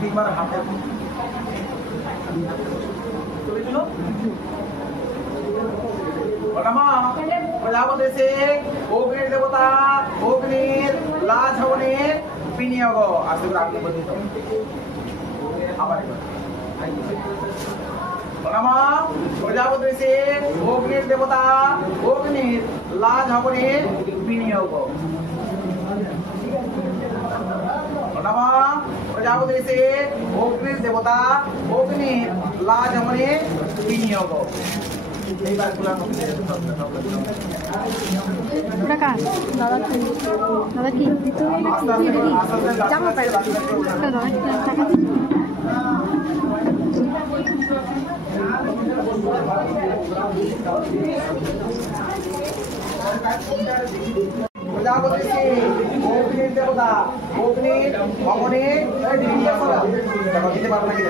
তিনবার হাতে চলেছিল প্রজাপতি সে অগ্নির দেবতা অগ্নির লাজ হবনের বিনিয়োগ আসতে আপনি বলতে আবার প্রজাপতি সে অগ্নির দেবতা অগ্নির লাজ হবনের বিনিয়োগ প্রজাপতি সে অগ্নির দেবতা অগ্নির লাজ হবনের বিনিয়োগ এইবার দাদা কি জামা পাইবা প্রজাপতি সে অগ্নির দেবতা অগ্নির ভবনে দিতে পারবো নাকি